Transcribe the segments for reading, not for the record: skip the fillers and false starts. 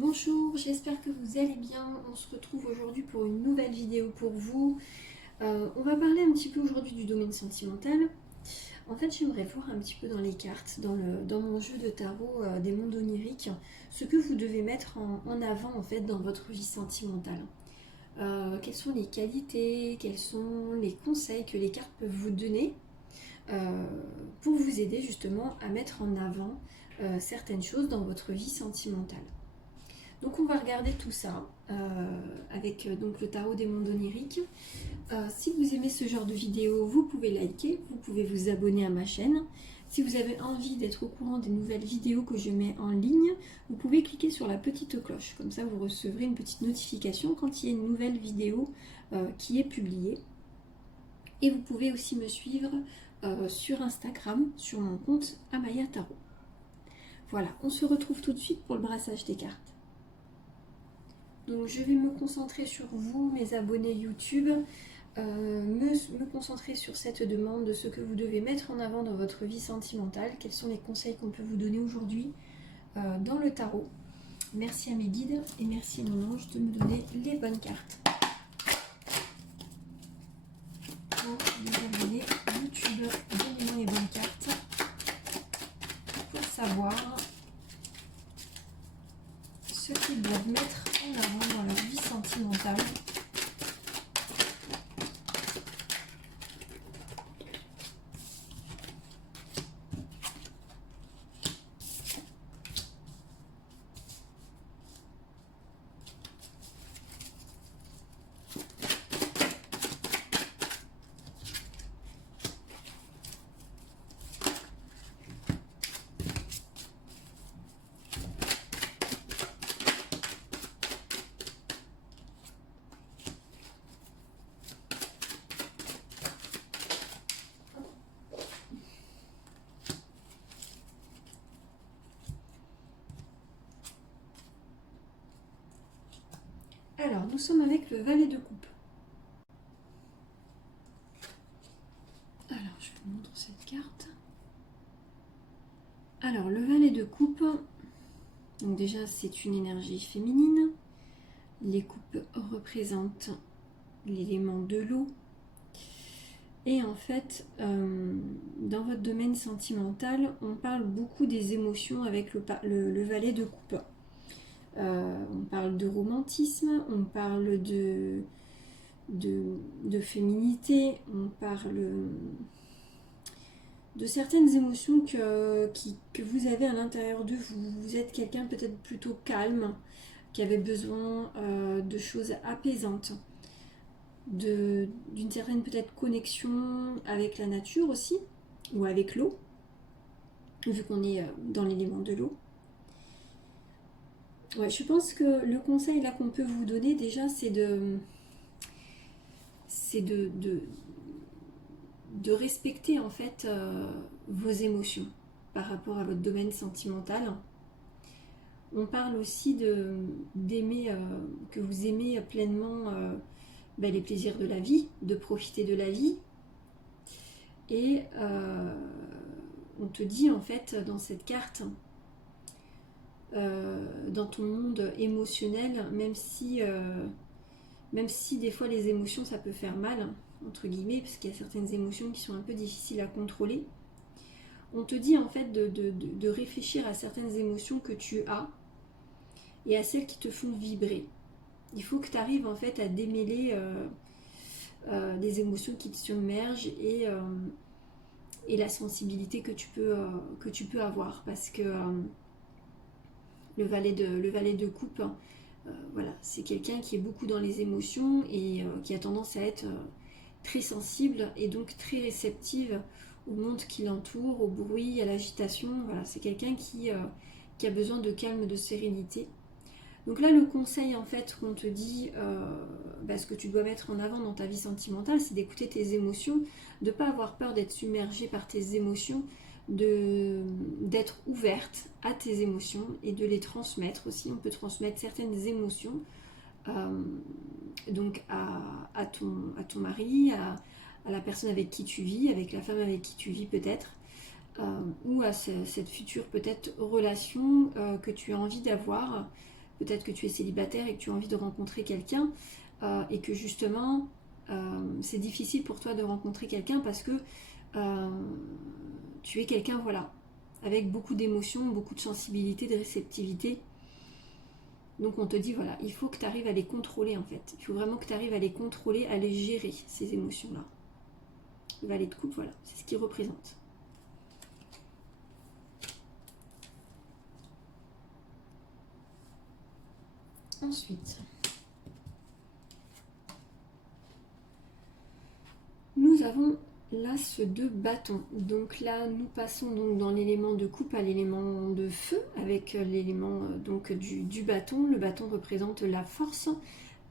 Bonjour, j'espère que vous allez bien. On se retrouve aujourd'hui pour une nouvelle vidéo pour vous. On va parler un petit peu aujourd'hui du domaine sentimental. En fait, j'aimerais voir un petit peu dans les cartes, dans mon jeu de tarot des mondes oniriques, ce que vous devez mettre en avant en fait dans votre vie sentimentale. Quelles sont les qualités, quels sont les conseils que les cartes peuvent vous donner pour vous aider justement à mettre en avant certaines choses dans votre vie sentimentale. Donc on va regarder tout ça avec donc le tarot des mondes oniriques. Si vous aimez ce genre de vidéo, vous pouvez liker, vous pouvez vous abonner à ma chaîne. Si vous avez envie d'être au courant des nouvelles vidéos que je mets en ligne, vous pouvez cliquer sur la petite cloche. Comme ça, vous recevrez une petite notification quand il y a une nouvelle vidéo qui est publiée. Et vous pouvez aussi me suivre sur Instagram, sur mon compte Amaya Tarot. Voilà, on se retrouve tout de suite pour le brassage des cartes. Donc je vais me concentrer sur vous, mes abonnés YouTube, me concentrer sur cette demande de ce que vous devez mettre en avant dans votre vie sentimentale, quels sont les conseils qu'on peut vous donner aujourd'hui dans le tarot. Merci à mes guides et merci à mon ange de me donner les bonnes cartes. Pour les abonnés YouTube, donnez-moi les bonnes cartes pour savoir ce qu'ils doivent mettre en avant dans leur vie sentimentale. Alors, nous sommes avec le valet de coupe. Alors, je vous montre cette carte. Alors, le valet de coupe, donc déjà, c'est une énergie féminine. Les coupes représentent l'élément de l'eau. Et en fait, dans votre domaine sentimental, on parle beaucoup des émotions avec le valet de coupe. On parle de romantisme, on parle de féminité, on parle de certaines émotions que vous avez à l'intérieur de vous. Vous êtes quelqu'un peut-être plutôt calme, qui avait besoin de choses apaisantes, d'une certaine peut-être connexion avec la nature aussi, ou avec l'eau, vu qu'on est dans l'élément de l'eau. Ouais, je pense que le conseil là qu'on peut vous donner déjà, c'est de respecter en fait vos émotions par rapport à votre domaine sentimental. On parle aussi d'aimer, que vous aimez pleinement les plaisirs de la vie, de profiter de la vie. Et on te dit en fait dans cette carte, dans ton monde émotionnel, même si des fois les émotions ça peut faire mal, entre guillemets, parce qu'il y a certaines émotions qui sont un peu difficiles à contrôler, on te dit en fait de réfléchir à certaines émotions que tu as et à celles qui te font vibrer. Il faut que tu arrives en fait à démêler des émotions qui te submergent et la sensibilité que tu peux avoir, parce que le valet de coupe, voilà, c'est quelqu'un qui est beaucoup dans les émotions et qui a tendance à être très sensible et donc très réceptive au monde qui l'entoure, au bruit, à l'agitation. Voilà, c'est quelqu'un qui a besoin de calme, de sérénité. Donc là, le conseil en fait qu'on te dit, ce que tu dois mettre en avant dans ta vie sentimentale, c'est d'écouter tes émotions, de ne pas avoir peur d'être submergé par tes émotions, d'être ouverte à tes émotions et de les transmettre aussi. On peut transmettre certaines émotions donc à ton mari, à la personne avec qui tu vis, avec la femme avec qui tu vis peut-être, ou à cette future peut-être relation que tu as envie d'avoir, peut-être que tu es célibataire et que tu as envie de rencontrer quelqu'un, et que justement, c'est difficile pour toi de rencontrer quelqu'un parce que tu es quelqu'un, voilà, avec beaucoup d'émotions, beaucoup de sensibilité, de réceptivité. Donc on te dit, voilà, il faut que tu arrives à les contrôler en fait. Il faut vraiment que tu arrives à les contrôler, à les gérer, ces émotions-là. Le valet de coupe, voilà, c'est ce qu'il représente. Ensuite, nous avons l'as de bâton. Donc là, nous passons donc dans l'élément de coupe à l'élément de feu, avec l'élément donc du bâton. Le bâton représente la force,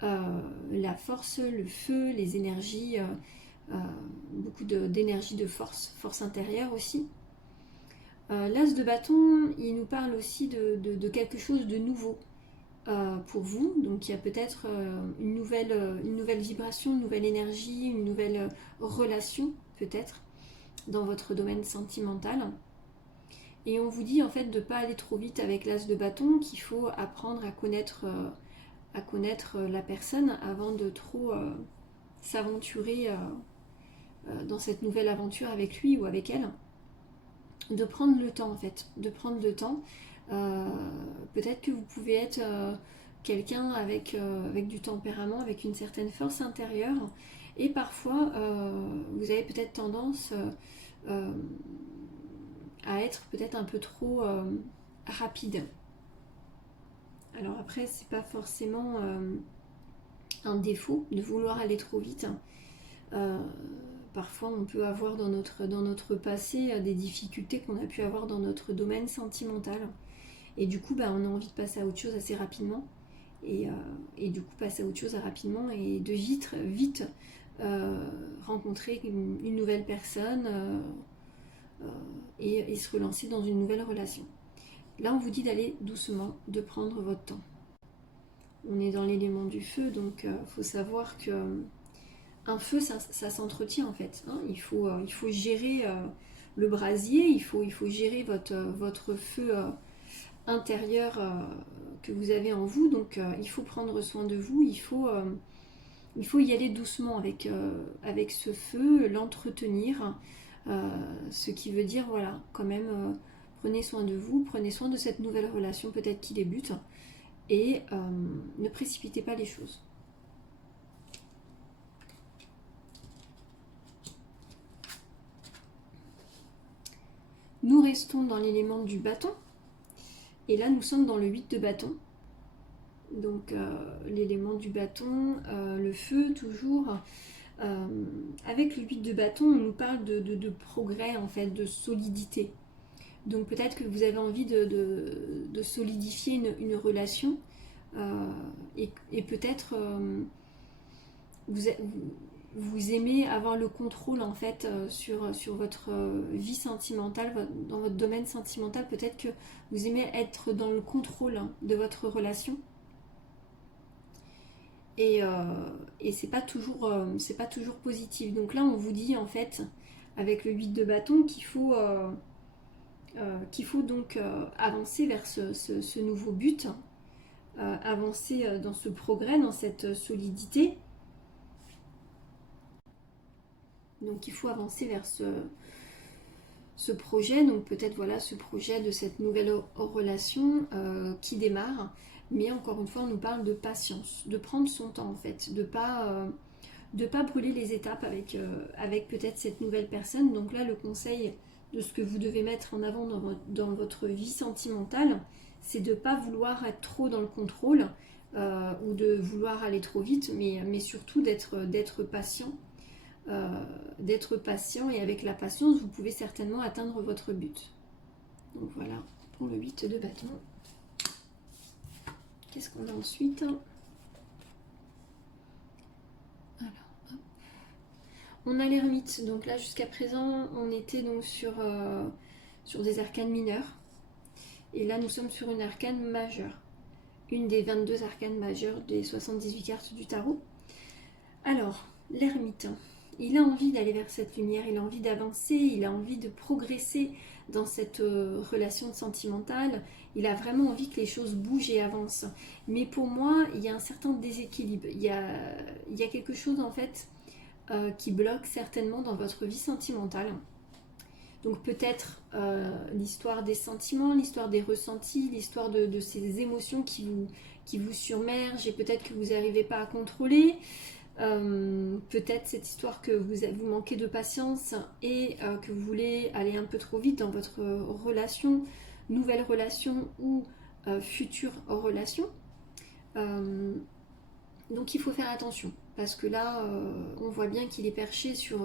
le feu, les énergies, beaucoup d'énergie de force, force intérieure aussi. L'as de bâton, il nous parle aussi de quelque chose de nouveau pour vous. Donc il y a peut-être une nouvelle vibration, une nouvelle énergie, une nouvelle relation peut-être dans votre domaine sentimental. Et on vous dit en fait de ne pas aller trop vite avec l'as de bâton, qu'il faut apprendre à connaître la personne avant de trop s'aventurer dans cette nouvelle aventure avec lui ou avec elle. De prendre le temps en fait, de prendre le temps. Peut-être que vous pouvez être quelqu'un avec du tempérament, avec une certaine force intérieure, et parfois vous avez peut-être tendance à être peut-être un peu trop rapide. Alors après, c'est pas forcément un défaut de vouloir aller trop vite. Parfois, on peut avoir dans notre passé des difficultés qu'on a pu avoir dans notre domaine sentimental. Et du coup, on a envie de passer à autre chose assez rapidement. Et du coup, passer à autre chose rapidement et de vite rencontrer une nouvelle personne et se relancer dans une nouvelle relation. Là, on vous dit d'aller doucement, de prendre votre temps. On est dans l'élément du feu, donc faut savoir que un feu, ça s'entretient en fait. Hein. Il faut gérer le brasier, il faut gérer votre feu intérieur que vous avez en vous. Donc il faut prendre soin de vous, il faut y aller doucement avec ce feu, l'entretenir. Ce qui veut dire, voilà, quand même, prenez soin de vous, prenez soin de cette nouvelle relation peut-être qui débute et ne précipitez pas les choses. Nous restons dans l'élément du bâton. Et là, nous sommes dans le 8 de bâton. Donc, l'élément du bâton, le feu, toujours. Avec le 8 de bâton, on nous parle de progrès, en fait, de solidité. Donc, peut-être que vous avez envie de solidifier une relation. Et peut-être vous aimez avoir le contrôle en fait sur votre vie sentimentale, dans votre domaine sentimental. Peut-être que vous aimez être dans le contrôle de votre relation. Et c'est pas toujours positif. Donc là, on vous dit en fait, avec le 8 de bâton, qu'il faut donc avancer vers ce nouveau but, avancer dans ce progrès, dans cette solidité. Donc il faut avancer vers ce projet, donc peut-être voilà ce projet de cette nouvelle relation qui démarre. Mais encore une fois, on nous parle de patience, de prendre son temps en fait, de pas brûler les étapes avec peut-être cette nouvelle personne. Donc là, le conseil de ce que vous devez mettre en avant dans votre vie sentimentale, c'est de ne pas vouloir être trop dans le contrôle ou de vouloir aller trop vite, mais surtout d'être patient. D'être patient, et avec la patience, vous pouvez certainement atteindre votre but. Donc voilà, pour le 8 de bâton. Qu'est-ce qu'on a ensuite ? Alors, hop. On a l'ermite. Donc là, jusqu'à présent, on était donc sur des arcanes mineures. Et là, nous sommes sur une arcane majeure. Une des 22 arcanes majeures des 78 cartes du tarot. Alors, l'ermite. il a envie d'aller vers cette lumière, il a envie d'avancer, il a envie de progresser dans cette relation sentimentale, il a vraiment envie que les choses bougent et avancent. Mais pour moi, il y a un certain déséquilibre, il y a quelque chose en fait qui bloque certainement dans votre vie sentimentale. Donc peut-être l'histoire des sentiments, l'histoire des ressentis, l'histoire de ces émotions qui vous submergent et peut-être que vous n'arrivez pas à contrôler. Peut-être cette histoire que vous manquez de patience et que vous voulez aller un peu trop vite dans votre relation, nouvelle relation ou future relation. Donc il faut faire attention parce que là on voit bien qu'il est perché sur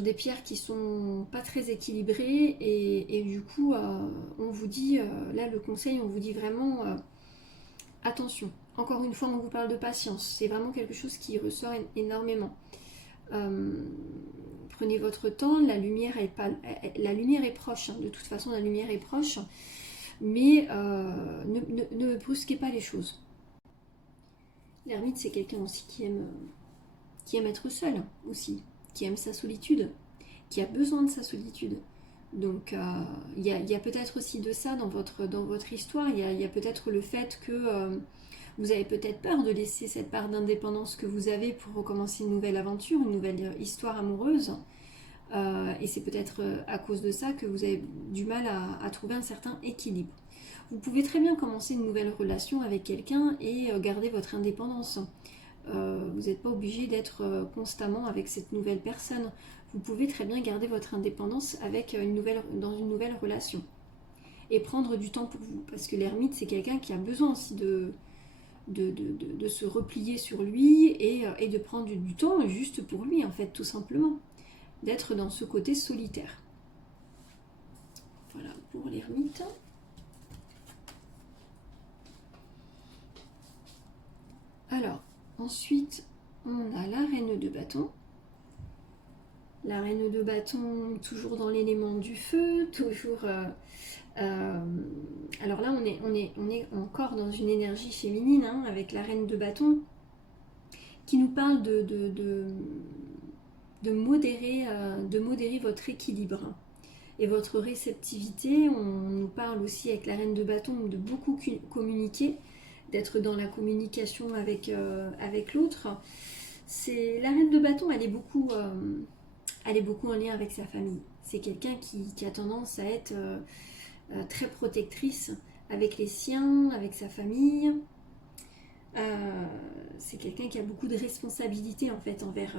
des pierres qui sont pas très équilibrées et du coup on vous dit, là le conseil on vous dit vraiment attention. Encore une fois, on vous parle de patience. C'est vraiment quelque chose qui ressort énormément. Prenez votre temps. La lumière est proche. Hein. De toute façon, la lumière est proche. Mais ne brusquez pas les choses. L'ermite, c'est quelqu'un aussi qui aime être seul aussi, qui aime sa solitude, qui a besoin de sa solitude. Donc il y a peut-être aussi de ça dans votre histoire. Il y a peut-être le fait que vous avez peut-être peur de laisser cette part d'indépendance que vous avez pour recommencer une nouvelle aventure, une nouvelle histoire amoureuse. Et c'est peut-être à cause de ça que vous avez du mal à trouver un certain équilibre. Vous pouvez très bien commencer une nouvelle relation avec quelqu'un et garder votre indépendance. Vous n'êtes pas obligé d'être constamment avec cette nouvelle personne. Vous pouvez très bien garder votre indépendance dans une nouvelle relation. Et prendre du temps pour vous. Parce que l'ermite, c'est quelqu'un qui a besoin aussi de se replier sur lui et de prendre du temps juste pour lui, en fait, tout simplement. D'être dans ce côté solitaire. Voilà pour l'ermite. Alors, ensuite, on a la reine de bâton. La reine de bâton, toujours dans l'élément du feu, toujours... alors là, on est encore dans une énergie féminine, hein, avec la reine de bâton, qui nous parle de modérer votre équilibre et votre réceptivité. On nous parle aussi avec la reine de bâton de beaucoup communiquer, d'être dans la communication avec l'autre. La reine de bâton, elle est beaucoup en lien avec sa famille. C'est quelqu'un qui a tendance à être très protectrice avec les siens, avec sa famille. C'est quelqu'un qui a beaucoup de responsabilités en fait envers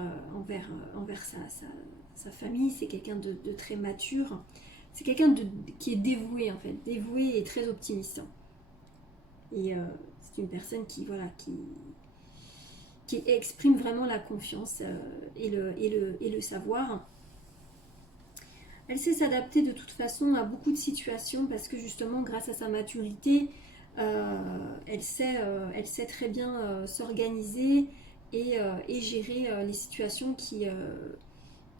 sa famille. C'est quelqu'un de très mature. C'est quelqu'un qui est dévoué en fait, dévoué et très optimiste. Et c'est une personne qui exprime vraiment la confiance et le savoir. Elle sait s'adapter de toute façon à beaucoup de situations parce que justement grâce à sa maturité, elle sait très bien s'organiser et gérer les situations qui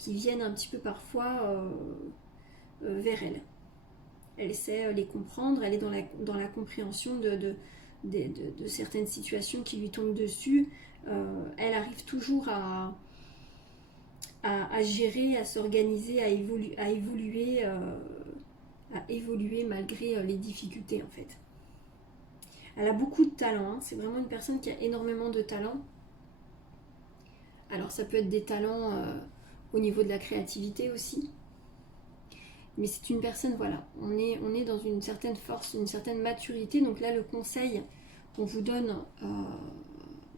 viennent un petit peu parfois vers elle. Elle sait les comprendre, elle est dans la compréhension de certaines situations qui lui tombent dessus. Elle arrive toujours à gérer, à s'organiser, à évoluer malgré les difficultés en fait. Elle a beaucoup de talent, hein. C'est vraiment une personne qui a énormément de talent. Alors ça peut être des talents au niveau de la créativité aussi. Mais c'est une personne, voilà, on est dans une certaine force, une certaine maturité. Donc là, le conseil qu'on vous donne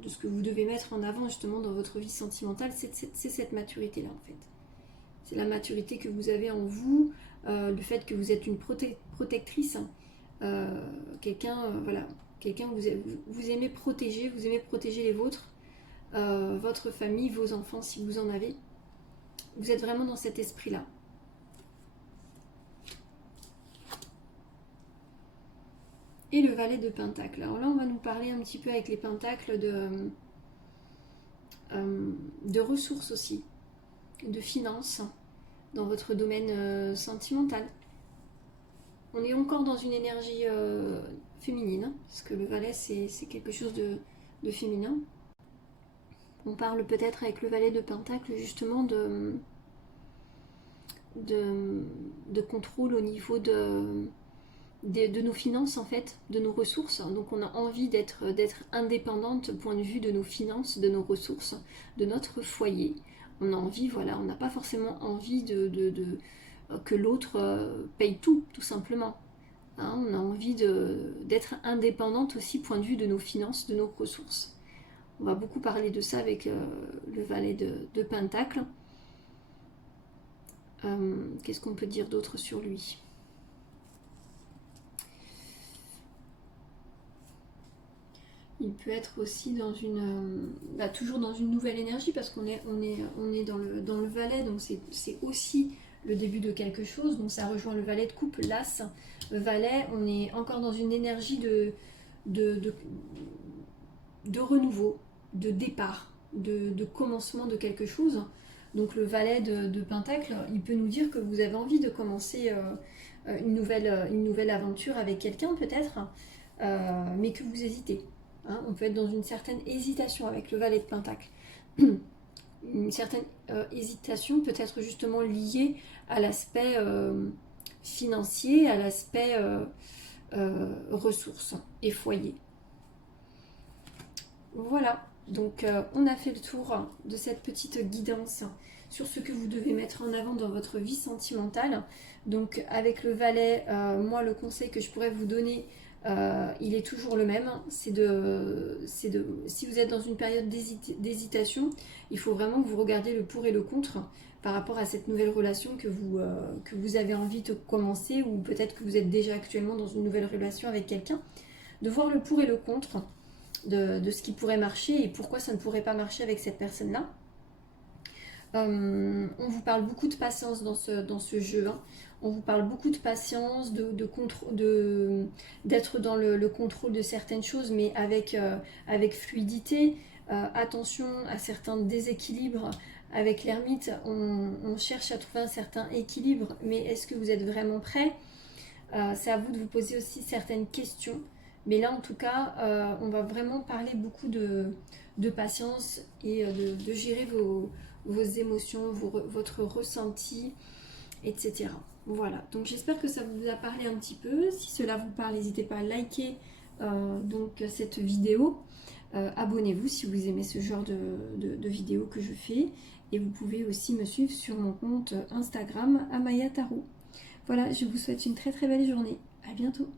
de ce que vous devez mettre en avant justement dans votre vie sentimentale, c'est cette maturité-là en fait. C'est la maturité que vous avez en vous, le fait que vous êtes une protectrice, quelqu'un que vous aimez protéger les vôtres, votre famille, vos enfants si vous en avez. Vous êtes vraiment dans cet esprit-là. Et le valet de Pentacle. Alors là, on va nous parler un petit peu avec les pentacles de ressources aussi, de finances dans votre domaine sentimental. On est encore dans une énergie féminine, parce que le valet, c'est quelque chose de féminin. On parle peut-être avec le valet de Pentacle justement de contrôle au niveau de nos finances en fait, de nos ressources. Donc on a envie d'être indépendante au point de vue de nos finances, de nos ressources, de notre foyer. On a envie, voilà, on n'a pas forcément envie que l'autre paye tout simplement. Hein, on a envie d'être indépendante aussi point de vue de nos finances, de nos ressources. On va beaucoup parler de ça avec le valet de Pentacle. Qu'est-ce qu'on peut dire d'autre sur lui? Il peut être aussi dans toujours dans une nouvelle énergie parce qu'on est dans le valet, donc c'est aussi le début de quelque chose. Donc ça rejoint le valet de coupe, l'as, le valet, on est encore dans une énergie de renouveau, de départ, de commencement de quelque chose. Donc le valet de Pentacle, il peut nous dire que vous avez envie de commencer une nouvelle aventure avec quelqu'un peut-être, mais que vous hésitez. Hein, on peut être dans une certaine hésitation avec le valet de Pentacle. Une certaine hésitation peut être justement liée à l'aspect financier, à l'aspect ressources et foyer. Voilà, donc on a fait le tour de cette petite guidance sur ce que vous devez mettre en avant dans votre vie sentimentale. Donc avec le valet, moi le conseil que je pourrais vous donner, il est toujours le même, si vous êtes dans une période d'hésitation, il faut vraiment que vous regardiez le pour et le contre par rapport à cette nouvelle relation que vous avez envie de commencer, ou peut-être que vous êtes déjà actuellement dans une nouvelle relation avec quelqu'un, de voir le pour et le contre de ce qui pourrait marcher et pourquoi ça ne pourrait pas marcher avec cette personne-là. On vous parle beaucoup de patience dans ce jeu, hein. On vous parle beaucoup de patience, d'être dans le contrôle de certaines choses, mais avec fluidité. Attention à certains déséquilibres. Avec l'ermite, on cherche à trouver un certain équilibre, mais est-ce que vous êtes vraiment prêt? C'est à vous de vous poser aussi certaines questions. Mais là, en tout cas, on va vraiment parler beaucoup de patience et de gérer vos émotions, votre ressenti, etc. Voilà, donc j'espère que ça vous a parlé un petit peu. Si cela vous parle, n'hésitez pas à liker donc cette vidéo. Abonnez-vous si vous aimez ce genre de vidéos que je fais. Et vous pouvez aussi me suivre sur mon compte Instagram, Amaya Tarot. Voilà, je vous souhaite une très très belle journée. À bientôt.